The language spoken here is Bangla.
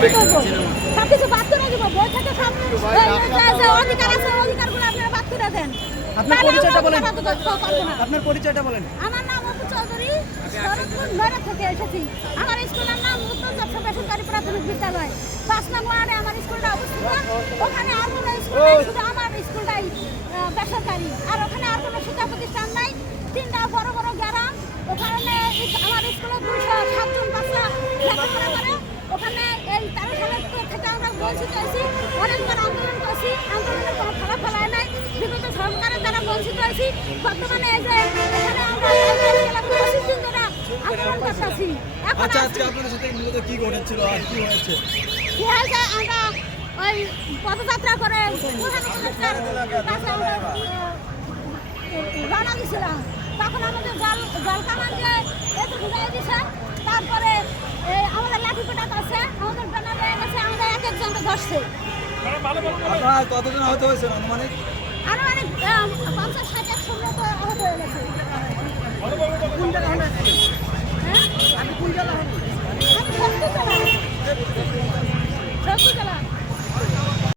কি করবো? সবকিছু বাদ করে দিব। বই থেকে সব যে অধিকার আছে অধিকারগুলো আপনারা বাদ করে দেন। আপনার পরিচয়টা বলেন। পারবো না। আপনার পরিচয়টা বলেন। আমার নাম অপু চৌধুরী, শরৎপুর নয়রা থেকে এসেছি। আমার স্কুলের নাম উত্তর চব্বিশ বেসরকারি প্রাথমিক বিদ্যালয়। 5 নং ওয়ার্ডে আমার স্কুলটা অবস্থিত। ওখানে আর কোনো স্কুল নেই, শুধু আমার স্কুলটাই বেসরকারি। আর ওখানে আর কোনো শিক্ষা প্রতিষ্ঠান নাই। 3টা বড় বড় গ্রাম। ওখানে আমার স্কুলে 207 জন বাচ্চা লেখাপড়া করে। ওখানে এই 13 সালের থেকে আমরা বঞ্চিত হয়েছি। অনেকবার আন্দোলন করছি, আন্দোলনের কোনো ফলাফল হয় নাই। বিগত সরকারের দ্বারা বঞ্চিত হয়েছি। বর্তমানে এই যে এখানে আমরা 25 দিন ধরে আন্দোলন করতেছি। এখন আচ্ছা, আজকে আপনাদের সাথে মূলত কি ঘটেছিল আর কি হয়েছে? কি হয়েছে, আমরা ওই পদযাত্রা করে প্রধান উপদেষ্টার কাছে আমরা রওনা দিয়েছিলাম। তখন আমাদের জল কামান দিয়ে একটু ঢুকাই দিয়েছে। তারপরে আমাদের লাঠি পেটা করছে, আমাদের ব্যানার হয়ে গেছে, আমাদের এক একজনকে ধরছে। আপনারা কতজন আহত হয়েছেন আনুমানিক? আরো অনেক 50-60-100 মতো আহত হয়ে গেছে।